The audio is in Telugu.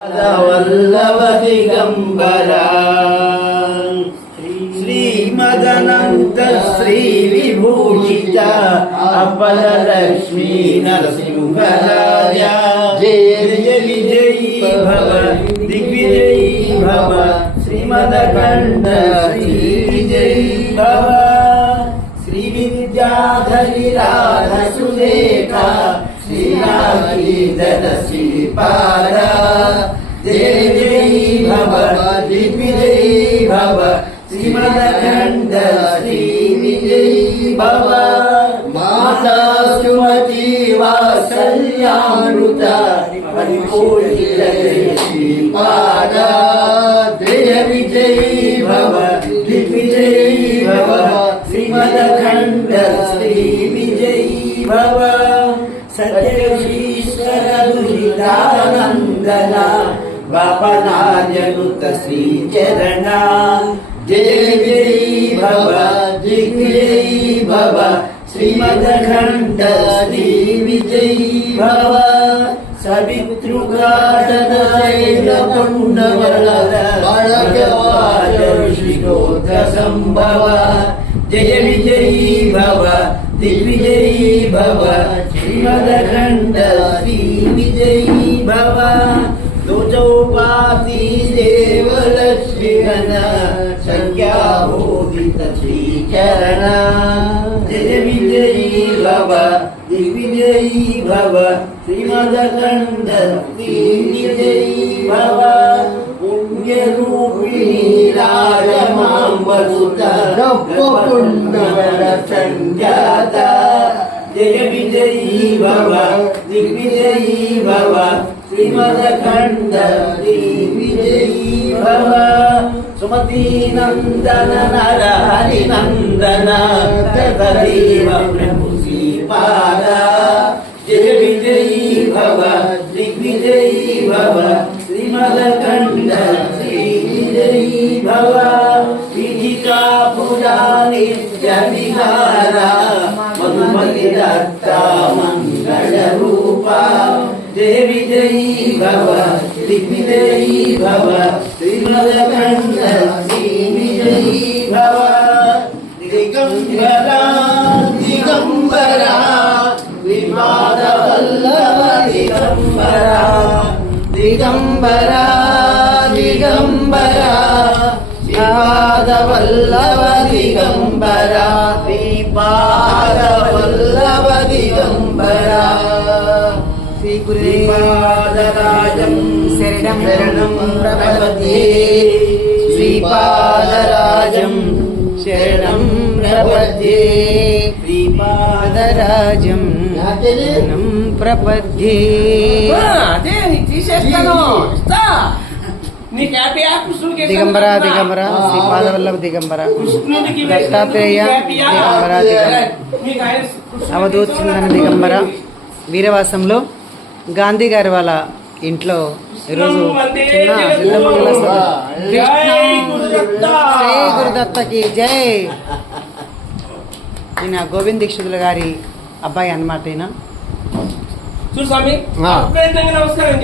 వల్లభ దిగంబర శ్రీమదనంత శ్రీ విభూషిత అపర లక్ష్మీ నరసింహరాజ జయ జయ విజయీ భవ దిగ్విజయీ భవ శ్రీమదఖండ శ్రీ విజయీ భవ శ్రీ విద్యాధరి రాధ సులేఖ శ్రీనాథీధర శ్రీపాద జయ జయీ భవ దిగ్విజయీ భవ శ్రీమదఖండ శ్రీ విజయీ భవ మాతా సుమతి వాత్సల్యామృత పరిపూర్ణిత శ్రీపాద జయ విజయీ భవ దిగ్విజయీ భవ శ్రీమదఖండ శ్రీ విజయీ భవ సత్యశ్రీశ్వర దుహితానందన బాపనార్యనుత శ్రీచరణ జయ జయీ భవ దిగ్విజయీ భవ శ్రీమదఖండ శ్రీ విజయీ భవ సవితృగాఢన శైలపుండవరద బళగవాజ ఋషిగోత్ర సంభవ జయ విజయీ భవ దిగ్విజయీ భవ శ్రీమదఖండ శ్రీ విజయీ భవ చౌపాతి దేవలక్ష్మీగణ సంఖ్యాబోధిత శ్రీచరణ జయ విజయీ భవ దిగ్విజయీ భవ శ్రీమదఖండ శ్రీ విజయీ భవ పుణ్యరూపిణీ రాజమాంబసుత రఘుకుండవర సంజాత జయ విజయీ భవ దిగ్విజయీ భవ శ్రీమదఖండ శ్రీ విజయీ భవ సుమతీ నందన నర హరి నందన దేవ ప్రభు శ్రీపాద జయ విజయీ భవ దిగ్విజయీ భవ శ్రీమదఖండ శ్రీ విజయీ భవ విజితా పురా నిత్య విహార మధుమతి దత్త మంగళ రూప జయ విజయీ భవ దిగ్విజయీ భవ శ్రీమదఖండ శ్రీ విజయీ భవ దిగంబర దిగంబర విపాద వల్లభ దిగంబర దిగంబర దిగంబర విపాద వల్లభ దిగంబర విపాద వల్లభ దిగంబర శ్రీపాదరాజం శరణం ప్రపద్యే శ్రీపాదరాజం శరణం ప్రపద్యే శ్రీపాదరాజం శరణం ప్రపద్యే అదే తీసేస్తాను దిగంబర దిగంబర శ్రీపాదవల్లభ దిగంబర దత్తాత్రేయ దిగంబర అవధూత చిందన దిగంబర వీరవాసంలో గాంధీ గారి వాళ్ళ ఇంట్లో ఈరోజు చిన్న జై గురుదత్తకి జై. ఈయన గోవింద్ దీక్షితులు గారి అబ్బాయి అన్నమాట. ఈయన చూసామి నమస్కారం